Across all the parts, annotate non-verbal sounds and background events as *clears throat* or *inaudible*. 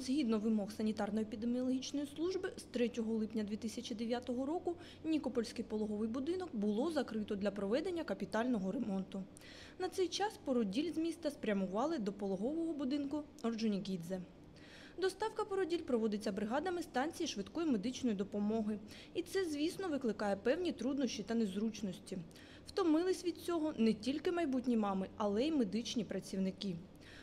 Згідно вимог санітарно-епідеміологічної служби, з 3 липня 2009 року Нікопольський пологовий будинок було закрито для проведення капітального ремонту. На цей час породіль з міста спрямували до пологового будинку Орджонікідзе. Доставка породіль проводиться бригадами станції швидкої медичної допомоги. І це, звісно, викликає певні труднощі та незручності. Втомились від цього не тільки майбутні мами, але й медичні працівники.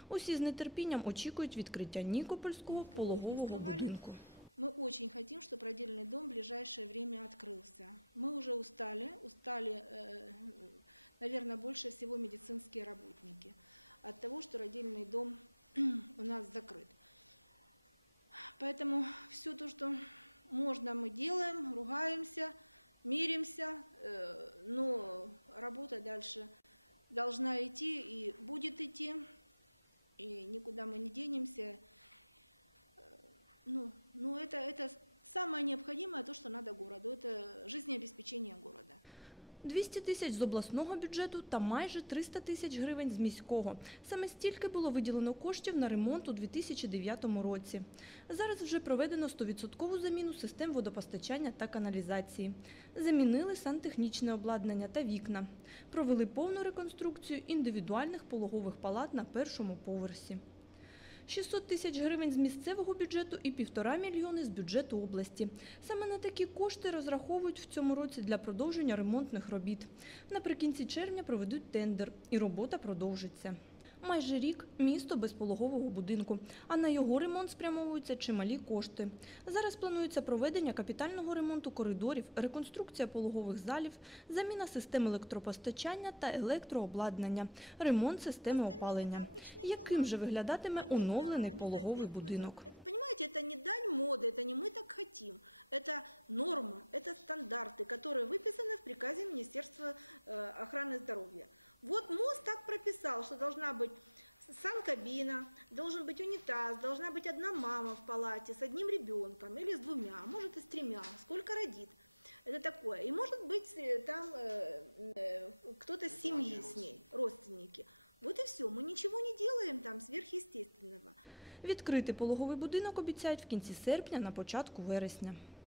Усі з нетерпінням очікують відкриття Нікопольського пологового Скрывали. будинку. Мы очень хотим, чтобы родильный дом в ближайшее время открылся. Мы уже устали, устали, наверное, больше всего медицинские работники от того, что родильный дом *clears throat* у нас закрыт. Поэтому все то, что можно, мы делаем, ругаемся, миримся, э, но работа дальше должна идти и будет идти, и никуда мы не денемся. Ну, ну это, это самое необходимое, то, что надо городу. Это жизнеобеспечение города. 200 тисяч з обласного бюджету та майже 300 тисяч гривень з міського. Саме стільки було виділено коштів на ремонт у 2009 році. Зараз вже проведено 100% заміну систем водопостачання та каналізації. Замінили сантехнічне обладнання та вікна. Провели повну реконструкцію індивідуальних пологових палат на першому поверсі. 600 тисяч гривень з місцевого бюджету і півтора мільйони з бюджету області. Саме на такі кошти розраховують в цьому році для продовження ремонтних робіт. Наприкінці червня проведуть тендер, і робота продовжиться. Майже рік місто без пологового будинку, а на його ремонт спрямовуються чималі кошти. Зараз планується проведення капітального ремонту коридорів, реконструкція пологових залів, заміна систем електропостачання та електрообладнання, ремонт системи опалення. Яким же виглядатиме оновлений пологовий будинок? Понимаете, это не дань моды, это не мы так хотим. Это норма, это стандарты, которые выписаны в приказе Министерства э, охраны здоровья. Вот МОЗ так прописал, что должна быть санкабина, должен быть унитаз, должна быть одна мама в палате с одним ребенком или с двумя, а может и с тремя, сколько родит. Это такое. И может быть э, там э, э, кто-то с семьи с ней, родственники. Вот и все. Мы ничего не делаем там сверхъестественного. Відкрити пологовий будинок обіцяють в кінці серпня, на початку вересня.